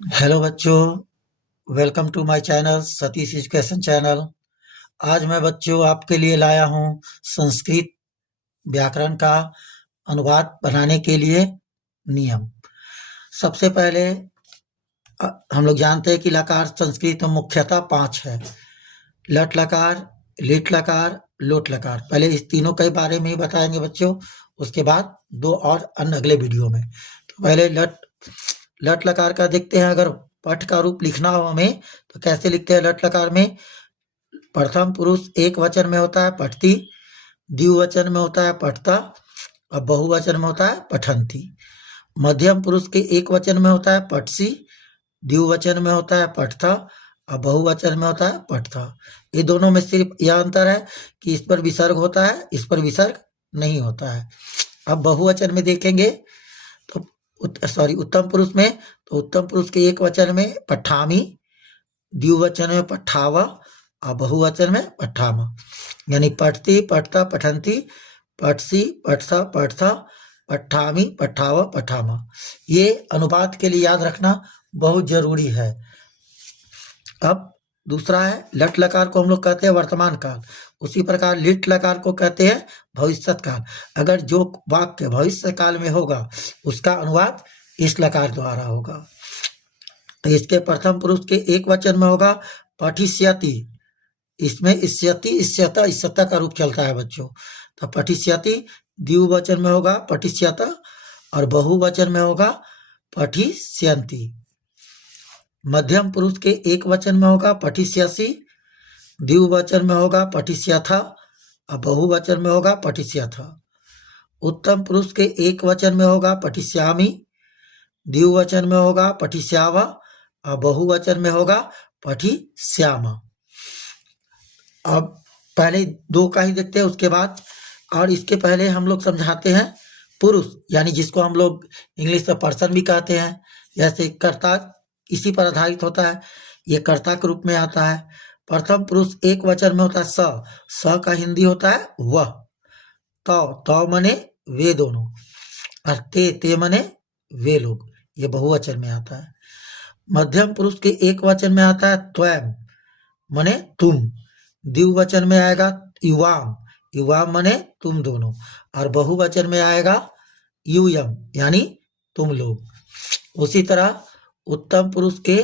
Hello बच्चों, welcome to my channel Satish education channel. आज मैं बच्चों आपके लिए लाया हूँ संस्कृत व्याकरण का अनुवाद बनाने के लिए नियम। सबसे पहले हम लोग जानते हैं कि लकार संस्कृत में मुख्यतः 5 है। लट लकार, लिट लकार, लोट लकार। पहले इस तीनों के बारे में ही बताएंगे बच्चों, उसके बाद 2 और अन्य अगले वीडियो में। तो पहले लट लट लकार का देखते हैं। अगर पठ का रूप लिखना हो हमें तो कैसे लिखते हैं लट लकार में? प्रथम पुरुष एक वचन में होता है पठती, द्विवचन में होता है पठता और बहुवचन में होता है पठंती। मध्यम पुरुष के एक वचन में होता है पठसी, द्विवचन में होता है पठता और बहुवचन में होता है पठता। ये दोनों में सिर्फ यह अंतर है कि इस पर विसर्ग होता है, इस पर विसर्ग नहीं होता है। अब बहुवचन में देखेंगे तो उत्तम पुरुष में, तो उत्तम पुरुष के एक वचन में पठामी, द्विवचन में पठावा और बहुवचन में पठामा। यानी पठती, पठता, पठंती, पठसी, पठता, पठता, पठामी, पठावा, पठामा। ये अनुपात के लिए याद रखना बहुत जरूरी है। अब दूसरा है लट लकार को हम लोग कहते हैं वर्तमान काल, उसी प्रकार लिट लकार को कहते हैं भविष्यत काल। अगर जो वाक्य भविष्य काल में होगा उसका अनुवाद इस लकार द्वारा होगा। तो इसके प्रथम पुरुष के एक वचन में होगा पठिष्यति। इसमें इष्यति, इष्यता, इष्यता का रूप चलता है बच्चों। तो पठिष्यति द्विवचन में होगा पठिष्यता और बहुवचन में होगा पठिष्यन्ति। मध्यम पुरुष के एक वचन में होगा पठिष्यसि, द्विवचन में होगा पठिष्यथा और बहुवचन में होगा पठिष्यथ। उत्तम पुरुष के एक वचन में होगा पठिष्यामि, द्विवचन में होगा पठिष्यावा और बहुवचन में होगा पठिष्यामा। अब पहले 2 का ही देखते हैं, उसके बाद और इसके पहले हम लोग समझाते हैं पुरुष, यानी जिसको हम लोग इंग्लिश में पर्सन भी कहते हैं। जैसे कर्ता इसी पर आधारित होता है, ये कर्ता के रूप में आता है। प्रथम पुरुष एक वचन में होता है स का हिंदी होता है वह। तो मने वे दोनों और ते मने वे लोग, ये बहुवचन में आता है। मध्यम पुरुष के एक वचन में आता है त्वयं मने तुम, द्विवचन में आएगा युवाम, युवाम मने तुम दोनों और बहुवचन में आएगा यूयम यानी तुम लोग। उसी तरह उत्तम पुरुष के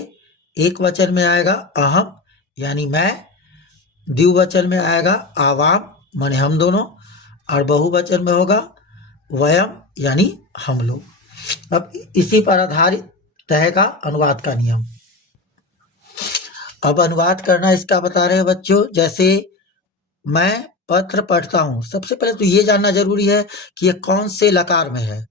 एक वचन में आएगा अहम यानी मैं, द्विवचन में आएगा आवाम माने हम दोनों और बहुवचन में होगा वयम यानी हम लोग। अब इसी पर आधारित रहेगा अनुवाद का नियम। अब अनुवाद करना इसका बता रहे हैं बच्चों। जैसे मैं पत्र पढ़ता हूँ, सबसे पहले तो ये जानना जरूरी है कि ये कौन से लकार में है।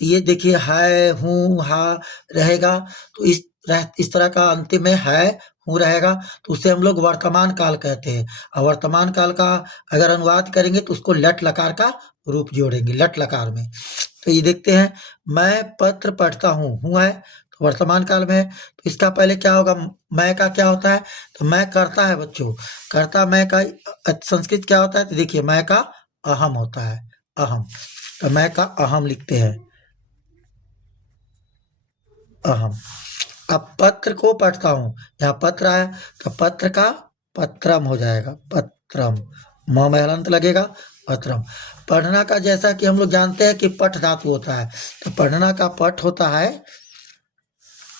तो ये देखिए है, हूँ, हा रहेगा, तो इस तरह का अंतिम में है, हूँ रहेगा, तो उसे हम लोग वर्तमान काल कहते हैं। और वर्तमान काल का अगर अनुवाद करेंगे तो उसको लट लकार का रूप जोड़ेंगे लट लकार में। तो ये देखते हैं मैं पत्र पढ़ता हूँ है तो वर्तमान काल में है। तो इसका पहले क्या होगा, मैं का क्या होता है, तो मैं करता है बच्चों, करता मैं का संस्कृत क्या होता है, तो देखिए मैं का अहम होता है, अहम। तो मैं का अहम लिखते हैं, अहम। अब पत्र को पढ़ता हूँ, यहाँ पत्र आया तो पत्र का पत्रम हो जाएगा, पत्रम, म में हलंत लगेगा, पत्रम। पढ़ना का जैसा कि हम लोग जानते हैं कि पठ धातु होता है, तो पढ़ना का पठ होता है।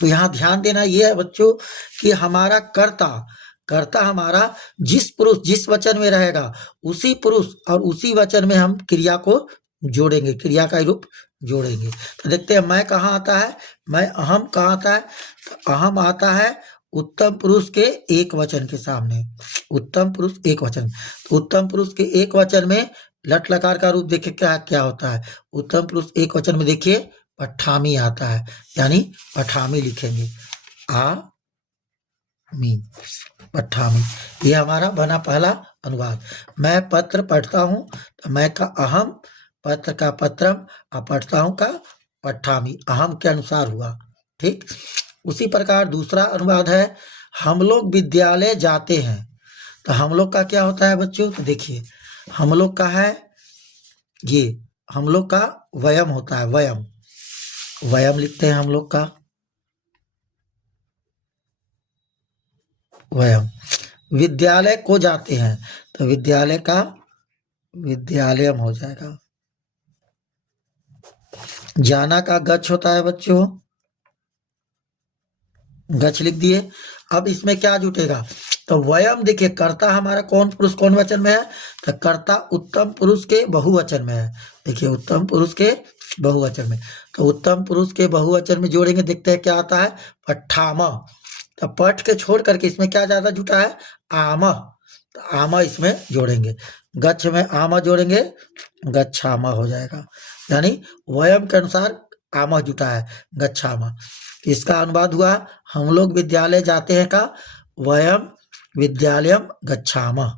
तो यहाँ ध्यान देना ये है बच्चों कि हमारा कर्ता, कर्ता हमारा जिस पुरुष जिस वचन में रहेगा उसी पुरुष और उसी वचन में हम क्रिया को जोड़ेंगे, क्रिया का रूप जोड़ेंगे। तो देखते हैं मैं कहाँ आता है, मैं अहम कहाँ आता है, तो अहम आता है उत्तम पुरुष के एक वचन के सामने, उत्तम पुरुष एक वचन। तो उत्तम पुरुष के एक वचन में लट लकार का रूप देखिए क्या क्या होता है। उत्तम पुरुष एक वचन में देखिए पठामी आता है, यानी पठामी लिखेंगे, आ मी, पठामी। ये हमारा बना पहला अनुवाद। मैं पत्र पढ़ता हूँ, तो मैं का अहम, पत्र का पत्रम और पढ़ता हूँ का पठामी, अहम के अनुसार हुआ। ठीक, उसी प्रकार दूसरा अनुवाद है हम लोग विद्यालय जाते हैं। तो हम लोग का क्या होता है बच्चों, तो देखिए हम लोग का है ये, हम लोग का वयम होता है, वयम, वयम लिखते हैं हम लोग का। वयम। विद्यालय को जाते हैं तो विद्यालय का विद्यालयम हो जाएगा। जाना का गच्छ होता है बच्चों, गच्छ लिख दिए। अब इसमें क्या जुटेगा, तो वयम देखिए कर्ता हमारा कौन पुरुष कौन वचन में है, तो कर्ता उत्तम पुरुष के बहुवचन में है। देखिए उत्तम पुरुष के बहुवचन में, तो उत्तम पुरुष के बहुवचन में जोड़ेंगे, देखते हैं क्या आता है, पट्ठाम। तो पठ के छोड़ करके इसमें क्या ज्यादा जुटा है, आम, तो आमा इसमें जोड़ेंगे, गच्छ में आमा जोड़ेंगे, गच्छामा हो जाएगा। यानी वयम के अनुसार आमा जुटा है, गच्छामा। इसका अनुवाद हुआ हम लोग विद्यालय जाते हैं का वयम विद्यालयम गच्छामः।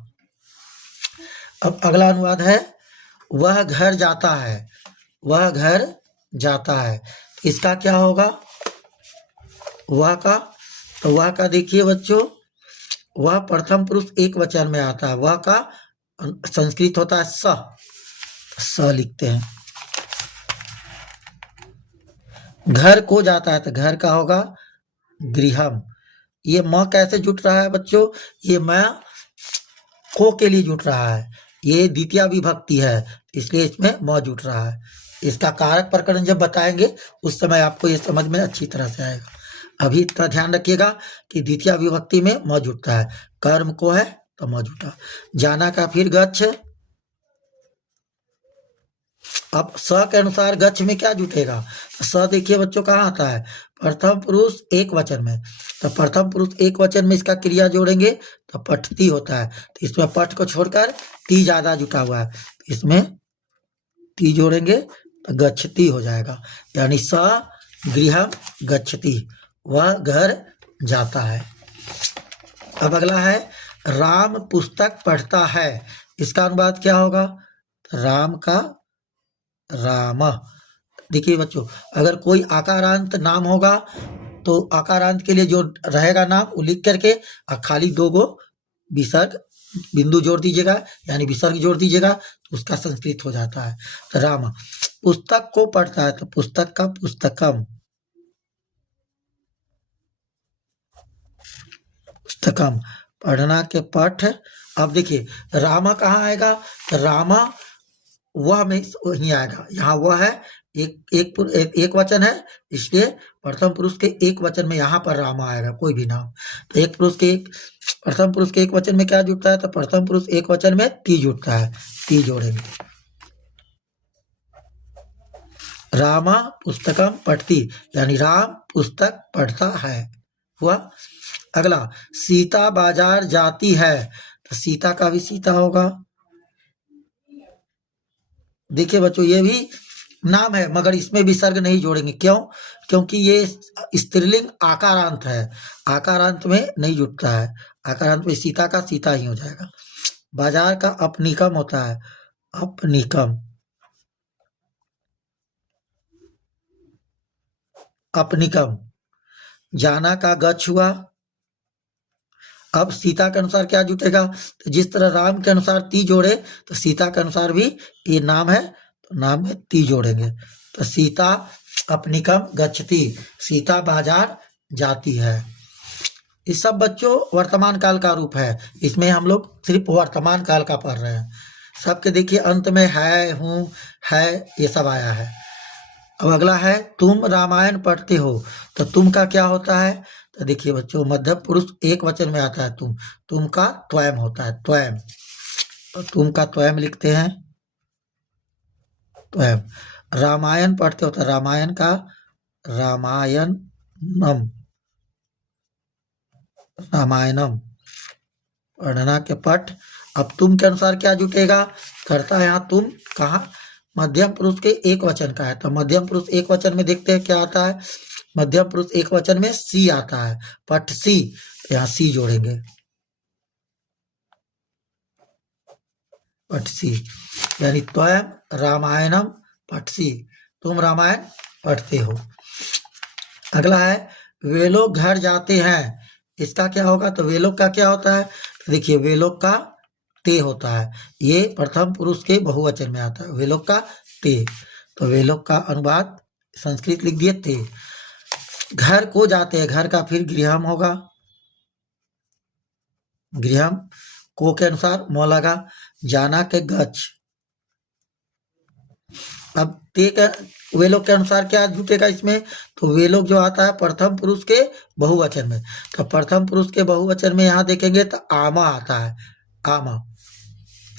अब अगला अनुवाद है वह घर जाता है, वह घर जाता है। इसका क्या होगा, वह का, तो वह का देखिए बच्चों, वह प्रथम पुरुष एक वचन में आता है, वह का संस्कृत होता है स लिखते हैं। घर को जाता है तो घर का होगा गृहम। ये म कैसे जुट रहा है बच्चों, ये मैं को के लिए जुट रहा है, ये द्वितीय विभक्ति है इसलिए इसमें म जुट रहा है। इसका कारक प्रकरण जब बताएंगे उस समय आपको ये समझ में अच्छी तरह से आएगा। अभी इतना ध्यान रखिएगा कि द्वितीय विभक्ति में म जुटता है, कर्म को है तो म जुटा। जाना का फिर गच्छ, अब स के अनुसार गच्छ में क्या जुटेगा, स देखिए बच्चों कहाँ आता है, प्रथम पुरुष एक वचन में, तो प्रथम पुरुष एक वचन में इसका क्रिया जोड़ेंगे तो पठती होता है, तो इसमें पठ को छोड़कर ती ज्यादा जुटा हुआ है, तो इसमें ती जोड़ेंगे तो गच्छति हो जाएगा। यानी स गृहम गच्छति, वह घर जाता है। अब अगला है राम पुस्तक पढ़ता है, इसका अनुवाद क्या होगा, राम का राम। देखिए बच्चों अगर कोई आकारांत नाम होगा तो आकारांत के लिए जो रहेगा नाम वो लिख करके और खाली दो गो विसर्ग बिंदु जोड़ दीजिएगा, यानी विसर्ग जोड़ दीजिएगा तो उसका संस्कृत हो जाता है। तो राम पुस्तक को पढ़ता है तो पुस्तक का पुस्तकम, पुस्तकम पढ़ना के पठ। अब देखिए रामा कहाँ आएगा, तो रामा वह में वही आएगा, यहाँ वह है एक वचन है इसलिए प्रथम पुरुष के एक वचन में यहाँ पर रामा आएगा, कोई भी नाम। तो एक पुरुष के एक प्रथम पुरुष के एक वचन में क्या जुटता है, तो प्रथम पुरुष एक वचन में ती जुटता है, ती जोड़ेंगे। रामा पुस्तकम पढ़ती, यानी राम पुस्तक पढ़ता है हुआ। अगला सीता बाजार जाती है, तो सीता का भी सीता होगा। देखिए बच्चों ये भी नाम है मगर इसमें विसर्ग नहीं जोड़ेंगे, क्यों, क्योंकि ये स्त्रीलिंग आकारांत है, आकारांत में नहीं जुटता है, आकारांत में सीता का सीता ही हो जाएगा। बाजार का अपनिकम होता है, अपनिकम, अपनिकम। जाना का गच्छ हुआ। अब सीता के अनुसार क्या जुटेगा, तो जिस तरह राम के अनुसार ती जोड़े तो सीता के अनुसार भी ये नाम है तो नाम में ती जोड़ेंगे। तो सीता अपनिकम गच्छति, सीता बाजार जाती है। ये सब बच्चों वर्तमान काल का रूप है, इसमें हम लोग सिर्फ वर्तमान काल का पढ़ रहे हैं। सबके देखिए अंत में है, हूँ, है, ये सब आया है। अब अगला है तुम रामायण पढ़ते हो, तो तुम का क्या होता है, तो देखिए बच्चों मध्य पुरुष एक वचन में आता है तुम का त्वयम होता है, त्वयम, तो तुम का त्वयम लिखते हैं, त्वयम। रामायण पढ़ते हो तो रामायण का रामायणम, रामायणम पढ़ना के पठ। अब तुम के अनुसार क्या जुटेगा, करता है यहाँ तुम कहाँ, मध्यम पुरुष के एक वचन का है, तो मध्यम पुरुष एक वचन में देखते हैं क्या आता है, मध्यम पुरुष एक वचन में सी आता है, पठ सी, यहाँ सी जोड़ेंगे, पठ सी, यानी त्वयं रामायणम पठ सी, तुम रामायण पढ़ते हो। अगला है वे लोग घर जाते हैं, इसका क्या होगा, तो वे लोग का क्या होता है, तो देखिए वे लोग का ते होता है, ये प्रथम पुरुष के बहुवचन में आता है, वे लोग का ते, तो वे लोग का अनुवाद संस्कृत लिख दिए ते। घर को जाते हैं, घर का फिर गृहम होगा, गृहम। को के अनुसार म लगा, जाना के गच्छ। अब ते का वे लोग के अनुसार क्या जुटेगा इसमें, तो वे लोग जो आता है प्रथम पुरुष के बहुवचन में, तो प्रथम पुरुष के बहुवचन में यहाँ देखेंगे तो आमा आता है, आमा।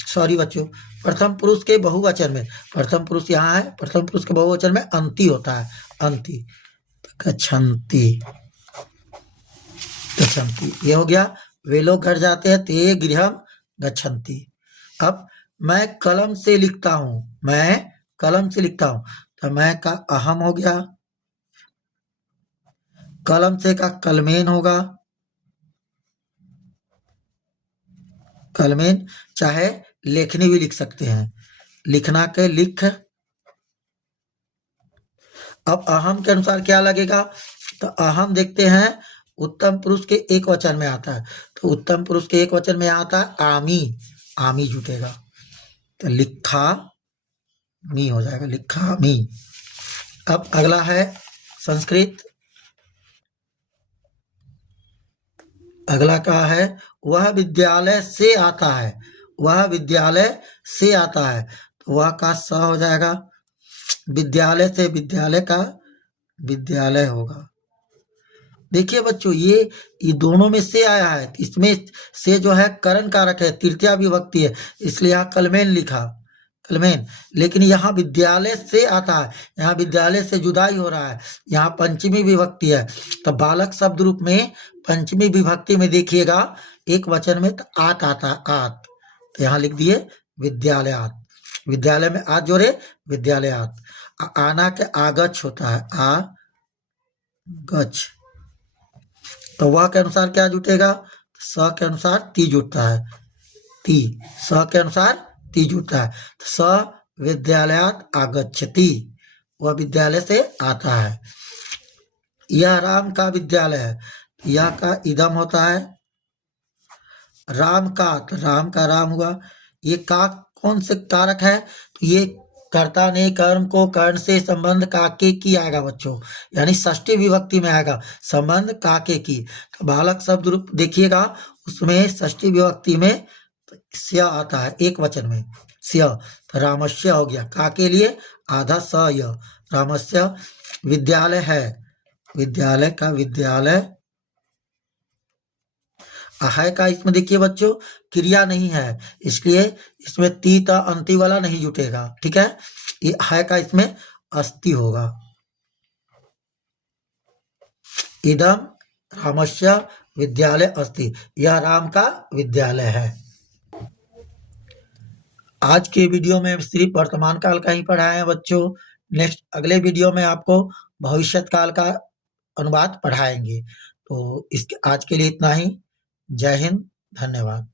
सॉरी बच्चों, प्रथम पुरुष के बहुवचन में, प्रथम पुरुष यहाँ है, प्रथम पुरुष के बहुवचन में अंति होता है, अंति। गच्छन्ति, गच्छन्ति ये हो गया। वे लोग घर जाते हैं, ते गृहम गच्छन्ति। अब मैं कलम से लिखता हूं, मैं कलम से लिखता हूं, तो मैं का अहम हो गया, कलम से का कलमेन होगा, कलमेन। चाहे लेखनी भी लिख सकते हैं, लिखना के लिख। अब अहम के अनुसार क्या लगेगा, तो अहम देखते हैं उत्तम पुरुष के एक वचन में आता है, तो उत्तम पुरुष के एक वचन में आता है आमी, आमी जुटेगा, तो लिखा मी हो जाएगा, लिखा मी। अब अगला है संस्कृत, अगला क्या है, वह विद्यालय से आता है, वह विद्यालय से आता है, तो वह का स हो जाएगा, विद्यालय से विद्यालय का विद्यालय होगा। देखिए बच्चों, ये दोनों में से आया है, इसमें से जो है करण कारक है, तृतीया विभक्ति है, इसलिए यहाँ कलमेन लिखा, कलमेन। लेकिन यहाँ विद्यालय से आता है, यहाँ विद्यालय से जुदाई हो रहा है, यहाँ पंचमी विभक्ति है, तो बालक शब्द रूप में पंचमी विभक्ति में देखिएगा एक वचन में तो आत आता है, आत, तो यहाँ लिख दिए विद्यालयात, विद्यालय में आत जोड़े विद्यालयात। आना के आगच्छ होता है, आ गच्छ, तो वह के अनुसार क्या जुटेगा, स के अनुसार ती जुटता है, ती, स के अनुसार ती जुटता है, तो स विद्यालयात आगच्छति, वह विद्यालय से आता है। यह राम का विद्यालय है, यह का इदम होता है, राम का, तो राम का राम हुआ। ये का कौन से कारक है, तो ये कर्ता ने कर्म को कर्ण से संबंध काके की आएगा बच्चों, यानी षष्ठी विभक्ति में आएगा संबंध काके की, तो बालक शब्द रूप देखिएगा उसमें षष्ठी विभक्ति में स्य आता है एक वचन में, स्य, तो रामस्य हो गया, का के लिए आधा स य, रामस्य। विद्यालय है, विद्यालय का विद्यालय, है का इसमें देखिए बच्चों क्रिया नहीं है, इसलिए इसमें ती ता अंति वाला नहीं जुटेगा, ठीक है। ये है का इसमें अस्ति होगा। इदम रामस्य विद्यालय अस्ति, यह राम का विद्यालय है। आज के वीडियो में सिर्फ वर्तमान काल का ही पढ़ाए हैं बच्चों, नेक्स्ट अगले वीडियो में आपको भविष्य काल का अनुवाद पढ़ाएंगे। तो इसके आज के लिए इतना ही। जय हिंद, धन्यवाद।